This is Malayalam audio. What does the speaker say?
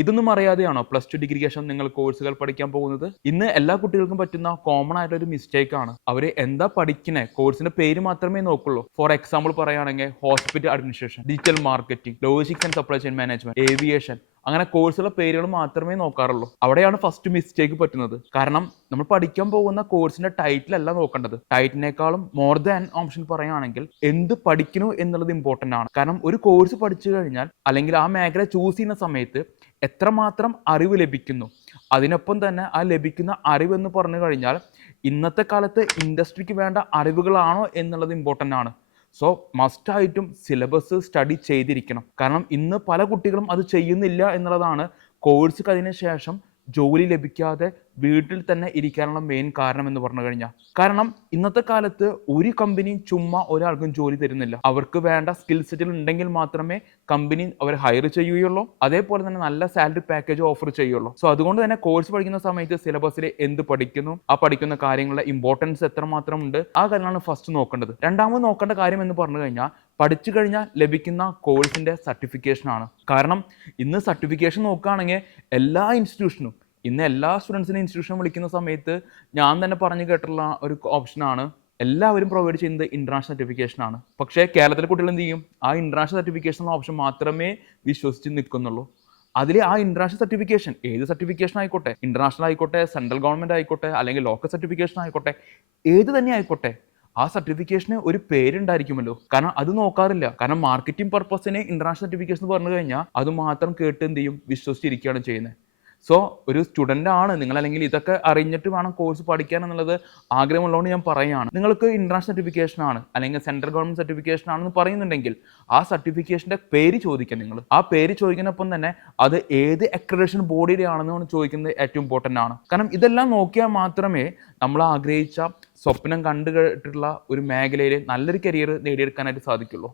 ഇതൊന്നും അറിയാതെയാണോ പ്ലസ് ടു ഡിഗ്രിക്ക് ശേഷം നിങ്ങൾ കോഴ്സുകൾ പഠിക്കാൻ പോകുന്നത്? ഇന്ന് എല്ലാ കുട്ടികൾക്കും പറ്റുന്ന കോമൺ ആയിട്ടുള്ള ഒരു മിസ്റ്റേക്ക് ആണ്. അവർ എന്താ പഠിക്കണേ കോഴ്സിന്റെ പേര് മാത്രമേ നോക്കുള്ളൂ. ഫോർ എക്സാമ്പിൾ പറയുകയാണെങ്കിൽ hospital administration, digital marketing, logistics and supply chain management, aviation, അങ്ങനെ കോഴ്സുള്ള പേരുകൾ മാത്രമേ നോക്കാറുള്ളൂ. അവിടെയാണ് ഫസ്റ്റ് മിസ്റ്റേക്ക് പറ്റുന്നത്. കാരണം നമ്മൾ പഠിക്കാൻ പോകുന്ന കോഴ്സിന്റെ ടൈറ്റിൽ അല്ല നോക്കേണ്ടത്. ടൈറ്റിനേക്കാളും മോർ ദാൻ ഓപ്ഷൻ പറയുകയാണെങ്കിൽ എന്ത് പഠിക്കണു എന്നുള്ളത് ഇമ്പോർട്ടന്റ് ആണ്. കാരണം ഒരു കോഴ്സ് പഠിച്ചു കഴിഞ്ഞാൽ അല്ലെങ്കിൽ ആ മേഖല ചൂസ് ചെയ്യുന്ന സമയത്ത് എത്രമാത്രം അറിവ് ലഭിക്കുന്നു, അതിനൊപ്പം തന്നെ ആ ലഭിക്കുന്ന അറിവെന്ന് പറഞ്ഞു കഴിഞ്ഞാൽ ഇന്നത്തെ കാലത്ത് ഇൻഡസ്ട്രിക്ക് വേണ്ട അറിവുകളാണോ എന്നുള്ളത് ഇമ്പോർട്ടൻ്റ് ആണ്. സോ മസ്റ്റായിട്ടും സിലബസ് സ്റ്റഡി ചെയ്തിരിക്കണം. കാരണം ഇന്ന് പല കുട്ടികളും അത് ചെയ്യുന്നില്ല എന്നുള്ളതാണ് കോഴ്സ് കഴിഞ്ഞ ശേഷം ജോലി ലഭിക്കാതെ വീട്ടിൽ തന്നെ ഇരിക്കാനുള്ള മെയിൻ കാരണം എന്ന് പറഞ്ഞു കഴിഞ്ഞാൽ. കാരണം ഇന്നത്തെ കാലത്ത് ഒരു കമ്പനിയും ചുമ്മാ ഒരാൾക്കും ജോലി തരുന്നില്ല. അവർക്ക് വേണ്ട സ്കിൽ സെറ്റുകൾ ഉണ്ടെങ്കിൽ മാത്രമേ കമ്പനി അവർ ഹയർ ചെയ്യുകയുള്ളൂ, അതേപോലെ തന്നെ നല്ല സാലറി പാക്കേജ് ഓഫർ ചെയ്യുള്ളൂ. സോ അതുകൊണ്ട് തന്നെ കോഴ്സ് പഠിക്കുന്ന സമയത്ത് സിലബസിൽ എന്ത് പഠിക്കുന്നു, ആ പഠിക്കുന്ന കാര്യങ്ങളുടെ ഇമ്പോർട്ടൻസ് എത്രമാത്രം ഉണ്ട്, ആ കാര്യങ്ങളാണ് ഫസ്റ്റ് നോക്കേണ്ടത്. രണ്ടാമത് നോക്കേണ്ട കാര്യം എന്ന് പറഞ്ഞു കഴിഞ്ഞാൽ പഠിച്ചു കഴിഞ്ഞാൽ ലഭിക്കുന്ന കോഴ്സിന്റെ സർട്ടിഫിക്കേഷൻ ആണ്. കാരണം ഇന്ന് സർട്ടിഫിക്കേഷൻ നോക്കുകയാണെങ്കിൽ എല്ലാ ഇൻസ്റ്റിറ്റ്യൂഷനും, ഇന്ന് എല്ലാ സ്റ്റുഡൻസിനും ഇൻസ്റ്റിറ്റ്യൂഷൻ വിളിക്കുന്ന സമയത്ത് ഞാൻ തന്നെ പറഞ്ഞു കേട്ടിട്ടുള്ള ഒരു ഓപ്ഷനാണ് എല്ലാവരും പ്രൊവൈഡ് ചെയ്യുന്നത് ഇന്റർനാഷണൽ സർട്ടിഫിക്കേഷൻ ആണ്. പക്ഷേ കേരളത്തിലെ കുട്ടികൾ എന്ത് ചെയ്യും? ആ ഇന്റർനാഷണൽ സർട്ടിഫിക്കേഷൻ ഓപ്ഷൻ മാത്രമേ വിശ്വസിച്ച് നിൽക്കുന്നുള്ളൂ. അതിൽ ആ ഇന്റർനാഷണൽ സർട്ടിഫിക്കേഷൻ ഏത് സർട്ടിഫിക്കേഷൻ ആയിക്കോട്ടെ, ഇന്റർനാഷണൽ ആയിക്കോട്ടെ, സെൻട്രൽ ഗവൺമെന്റ് ആയിക്കോട്ടെ, അല്ലെങ്കിൽ ലോക്കൽ സർട്ടിഫിക്കേഷൻ ആയിക്കോട്ടെ, ഏത് തന്നെ ആയിക്കോട്ടെ, ആ സർട്ടിഫിക്കേഷന് ഒരു പേരുണ്ടായിരിക്കുമല്ലോ. കാരണം അത് നോക്കാറില്ല. കാരണം മാർക്കറ്റിംഗ് പർപ്പസിന് ഇന്റർനാഷണൽ സർട്ടിഫിക്കേഷൻ പറഞ്ഞു കഴിഞ്ഞാൽ അത് മാത്രം കേട്ട് എന്ത് ചെയ്യും? വിശ്വസിച്ചിരിക്കുകയാണ് ചെയ്യുന്നത്. സോ ഒരു സ്റ്റുഡൻ്റ് ആണ് നിങ്ങൾ, അല്ലെങ്കിൽ ഇതൊക്കെ അറിഞ്ഞിട്ട് വേണം കോഴ്സ് പഠിക്കാൻ എന്നുള്ളത് ആഗ്രഹമുള്ളതുകൊണ്ട് ഞാൻ പറയുകയാണ്. നിങ്ങൾക്ക് ഇന്റർനാഷണൽ സർട്ടിഫിക്കേഷൻ ആണ് അല്ലെങ്കിൽ സെൻട്രൽ ഗവൺമെന്റ് സർട്ടിഫിക്കേഷൻ ആണെന്ന് പറയുന്നുണ്ടെങ്കിൽ ആ സർട്ടിഫിക്കേഷന്റെ പേര് ചോദിക്കുക. നിങ്ങൾ ആ പേര് ചോദിക്കുന്നതിനൊപ്പം തന്നെ അത് ഏത് അക്രഡിറ്റേഷൻ ബോഡിയുടെ ആണെന്ന് ചോദിക്കുന്നത് ഏറ്റവും ഇമ്പോർട്ടൻ്റ് ആണ്. കാരണം ഇതെല്ലാം നോക്കിയാൽ മാത്രമേ നമ്മൾ ആഗ്രഹിച്ച സ്വപ്നം കണ്ടു കേട്ടിട്ടുള്ള ഒരു മേഖലയിൽ നല്ലൊരു കരിയർ നേടിയെടുക്കാനായിട്ട് സാധിക്കുള്ളൂ.